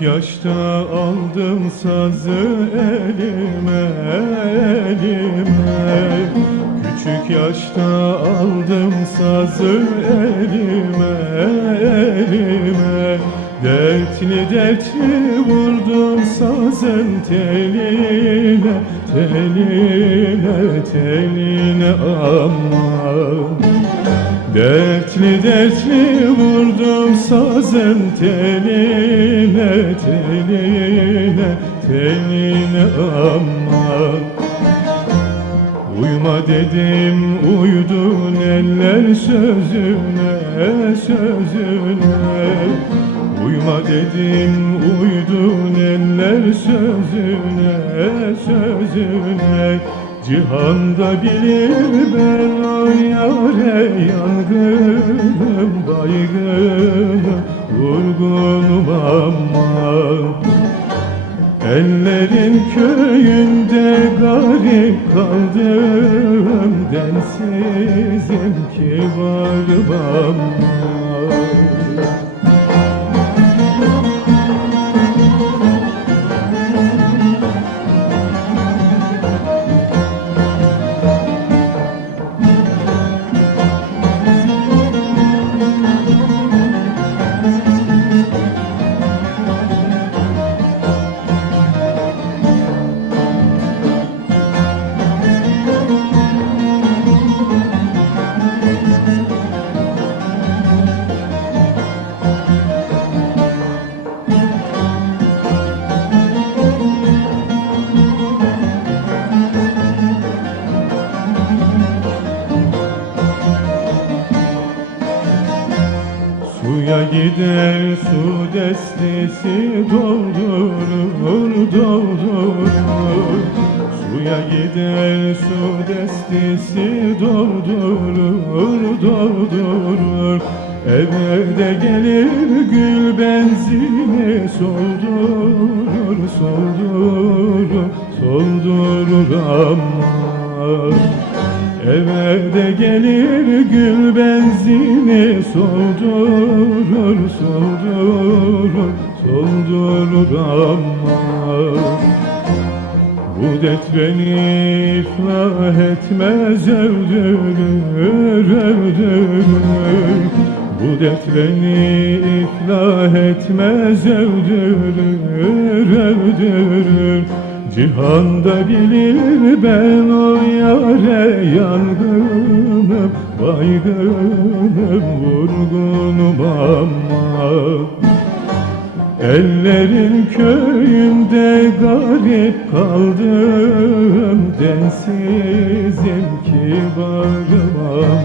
yaşta aldım sazı elime elime. Küçük yaşta aldım sazı elime elime. Dertli dertli vurdum sazın teline Teline teline aman Dertli dertli vurdum sazın teline teline teline aman Uyuma dedim uydun eller sözüne sözüne. Uyuma dedim uydun eller sözüne sözüne. Cihanda bilir ben o yare yangınım baygınım vurgunum Ellerin köyünde garip kaldım Densizim ki varım ama Suya gider su destesi doldurur doldurur Suya gider su destesi doldurur doldurur Evde gelir gül benzini soldurur soldurur soldurur ama Evde gelir gül benzini soldurur, soldurur, soldurur ama. Bu dert beni iflah etmez öldürür, öldürür. Bu dert beni iflah etmez öldürür, öldürür Cihanda bilir ben o yare yangınım Baygınım vurgunum ama. Ellerin köyünde garip kaldım Densizim ki varım ama